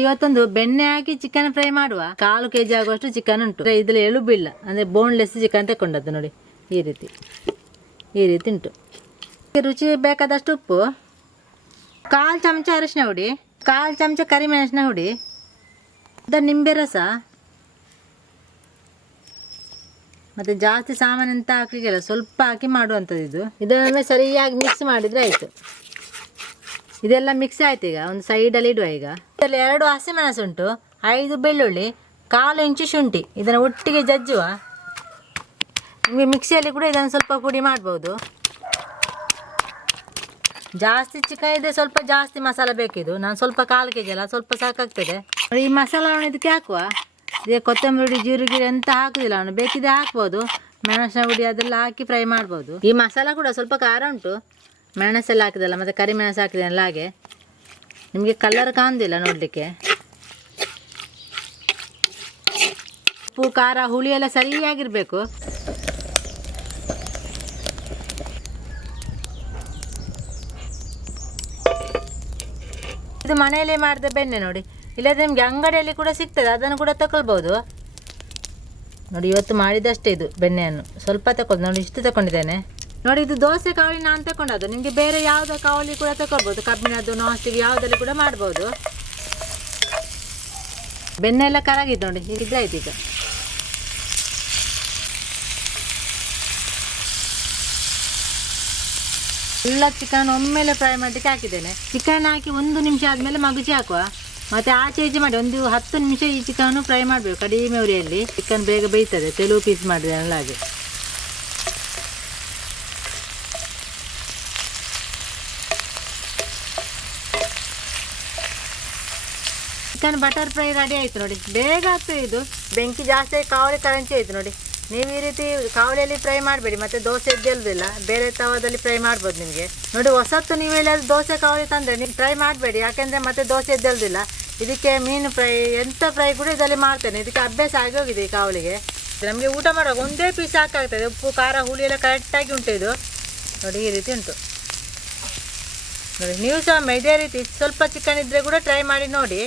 ಇವತ್ತೊಂದು ಬೆಣ್ಣೆ ಹಾಕಿ chicken fry ಮಾಡುವ. ಕಾಲು ಕೆಜಿ ಆಗುವಷ್ಟು ಚಿಕನ್ ಉಂಟು. ಇದ್ರಲ್ಲಿ ಎಲುಬಿಲ್ಲ. ಅಂದ್ರೆ ಬೋನ್ಲೆಸ್ ಚಿಕನ್ ತಕೊಂಡದ್ದು ನೋಡಿ. ಈ ರೀತಿ. ಈ ರೀತಿ ಉಂಟು. ರುಚಿ ಬೇಕಾದಷ್ಟು ಉಪ್ಪು. ಕಾಲು ಚಮಚ ಅರಿಶಿನ ಹುಡಿ. ಕಾಲು ಚಮಚ ಕರಿಮೆಣಸಿನ ಹುಡಿ. ನಿಂಬೆ ರಸ. ಮತ್ತೆ ಜಾಸ್ತಿ ಸಾಮಾನು ಅಂತ ಹಾಕ್ಲಿಕ್ಕಿಲ್ಲ. ಸ್ವಲ್ಪ ಹಾಕಿ ಮಾಡುವಂಥದ್ದು ಇದು. ಇದನ್ನು ಸರಿಯಾಗಿ ಮಿಕ್ಸ್ ಮಾಡಿದರೆ ಆಯಿತು. ಇದೆಲ್ಲ ಮಿಕ್ಸ್ ಆಯ್ತು ಈಗ. ಒಂದು ಸೈಡಲ್ಲಿ ಇಡುವ ಈಗ. ಇದರಲ್ಲಿ ಎರಡು ಹಸಿಮೆಣಸು ಉಂಟು ಐದು ಬೆಳ್ಳುಳ್ಳಿ, ಕಾಲು ಇಂಚು ಶುಂಠಿ. ಇದನ್ನು ಒಟ್ಟಿಗೆ ಜಜ್ಜುವ. ನಿಮಗೆ ಮಿಕ್ಸಿಯಲ್ಲಿ ಕೂಡ ಇದನ್ನು ಸ್ವಲ್ಪ ಪುಡಿ ಮಾಡ್ಬೋದು. ಜಾಸ್ತಿ ಚಿಕನ್ ಇದೆ ಸ್ವಲ್ಪ ಜಾಸ್ತಿ ಮಸಾಲ ಬೇಕಿದು. ನಾನು ಸ್ವಲ್ಪ ಕಾಲು ಕೆ ಜಿ ಅಲ್ಲ, ಸ್ವಲ್ಪ ಸಾಕಾಗ್ತದೆ. ಈ ಮಸಾಲವನ್ನು ಇದಕ್ಕೆ ಹಾಕುವ. ಇದೇ ಕೊತ್ತಂಬರಿ ಜೀರಿಗೆ ಎಂತ ಹಾಕುದಿಲ್ಲ. ಅವನು ಬೇಕಿದೆ ಹಾಕ್ಬೋದು. ಮೆಣಸಿನ ಹುಡಿ ಅದೆಲ್ಲ ಹಾಕಿ ಫ್ರೈ ಮಾಡ್ಬೋದು. ಈ ಮಸಾಲ ಕೂಡ ಸ್ವಲ್ಪ ಖಾರ ಉಂಟು. ಮೆಣಸೆಲ್ಲ ಹಾಕಿದಲ್ಲ, ಮತ್ತು ಕರಿಮೆಣಸು ಹಾಕಿದೆಲ್ಲ ಹಾಗೆ. ನಿಮಗೆ ಕಲರ್ ಕಾಣುದಿಲ್ಲ ನೋಡಲಿಕ್ಕೆ? ಉಪ್ಪು ಖಾರ, ಹುಳಿ ಎಲ್ಲ ಸರಿಯಾಗಿರಬೇಕು. ಇದು ಮನೆಯಲ್ಲೇ ಮಾಡಿದ ಬೆಣ್ಣೆ ನೋಡಿ. ಇಲ್ಲದ್ರೆ ನಿಮಗೆ ಅಂಗಡಿಯಲ್ಲಿ ಕೂಡ ಸಿಗ್ತದೆ, ಅದನ್ನು ಕೂಡ ತಗೊಳ್ಬೋದು ನೋಡಿ, ಇವತ್ತು ಮಾಡಿದಷ್ಟೇ ಇದು ಬೆಣ್ಣೆಯನ್ನು. ಸ್ವಲ್ಪ ತಗೊಂಡು ನೋಡಿ, ಇಷ್ಟು ತಗೊಂಡಿದ್ದೇನೆ ನೋಡಿ, ಇದು ದೋಸೆ ಕಾವಳಿ ನಾನು ತಗೊಂಡದ್ದು ನಿಮಗೆ ಬೇರೆ ಯಾವುದೋ ಕಾವಲಿ ಕೂಡ ತಗೊಳ್ಬೋದು ಕಬ್ಬಿಣದ್ದು ನಾಸ್ಟಿಕ್ ಯಾವುದಲ್ಲಿ ಕೂಡ ಮಾಡ್ಬೋದು. ಬೆನ್ನೆಲ್ಲ ಕರಗಿದ್ದು ನೋಡಿ ಇದಾಯ್ತು ಈಗ. ಎಲ್ಲ ಚಿಕನ್ ಒಮ್ಮೆಲೆ ಫ್ರೈ ಮಾಡಲಿಕ್ಕೆ ಹಾಕಿದ್ದೇನೆ. ಚಿಕನ್ ಹಾಕಿ ಒಂದು ನಿಮಿಷ ಆದಮೇಲೆ ಮಗುಜಿ ಹಾಕುವ. ಮತ್ತೆ ಆಚೆ ಈಚೆ ಮಾಡಿ, ಒಂದು ಹತ್ತು ನಿಮಿಷ ಈ ಚಿಕನ್ ಫ್ರೈ ಮಾಡಬೇಕು, ಕಡಿಮೆ ಉರಿಯಲ್ಲಿ. ಚಿಕನ್ ಬೇಗ ಬೇಯ್ತದೆ ತೆಲುಗು ಪೀಸ್ ಮಾಡಿದೆ ಹಾಗೆ ಚಿಕನ್ ಬಟರ್ ಫ್ರೈ ರೆಡಿ ಆಯ್ತು ನೋಡಿ. ಬೇಗ ಆಗ್ತದೆ ಇದು. ಬೆಂಕಿ ಜಾಸ್ತಿ ಕಾವಳಿ ಕರಂಚಿ ಆಯ್ತು ನೋಡಿ. ನೀವು ಈ ರೀತಿ ಕಾವಲಿಯಲ್ಲಿ ಫ್ರೈ ಮಾಡಬೇಡಿ. ಮತ್ತೆ ದೋಸೆ ಎದ್ದೇಳುದಿಲ್ಲ ಬೇರೆ ತವದಲ್ಲಿ ಫ್ರೈ ಮಾಡ್ಬೋದು ನಿಮಗೆ. ನೋಡಿ, ಹೊಸತ್ತು ನೀವು ಎಲ್ಲಾದರೂ ದೋಸೆ ಕಾವಳಿ ತಂದರೆ ನೀವು ಫ್ರೈ ಮಾಡಬೇಡಿ. ಯಾಕೆಂದರೆ ಮತ್ತೆ ದೋಸೆ ಇದ್ದಿಲ್ಲ ಇದಕ್ಕೆ ಮೀನು ಫ್ರೈ ಎಂಥ ಫ್ರೈ ಕೂಡ ಇದರಲ್ಲಿ ಮಾಡ್ತೇನೆ. ಇದಕ್ಕೆ ಅಭ್ಯಾಸ ಆಗಿ ಹೋಗಿದೆ ಈ ಕಾವಲಿಗೆ. ನಮಗೆ ಊಟ ಮಾಡುವಾಗ ಒಂದೇ ಪೀಸ್ ಸಾಕಾಗ್ತದೆ ಉಪ್ಪು, ಖಾರ, ಹುಳಿ ಎಲ್ಲ ಕರೆಕ್ಟಾಗಿ ಉಂಟು ಇದು. ನೋಡಿ, ಈ ರೀತಿ ಉಂಟು. ನೋಡಿ, ನೀವು ಸಹ ಇದೇ ರೀತಿ ಸ್ವಲ್ಪ ಚಿಕನ್ ಇದ್ದರೆ ಕೂಡ ಟ್ರೈ ಮಾಡಿ ನೋಡಿ.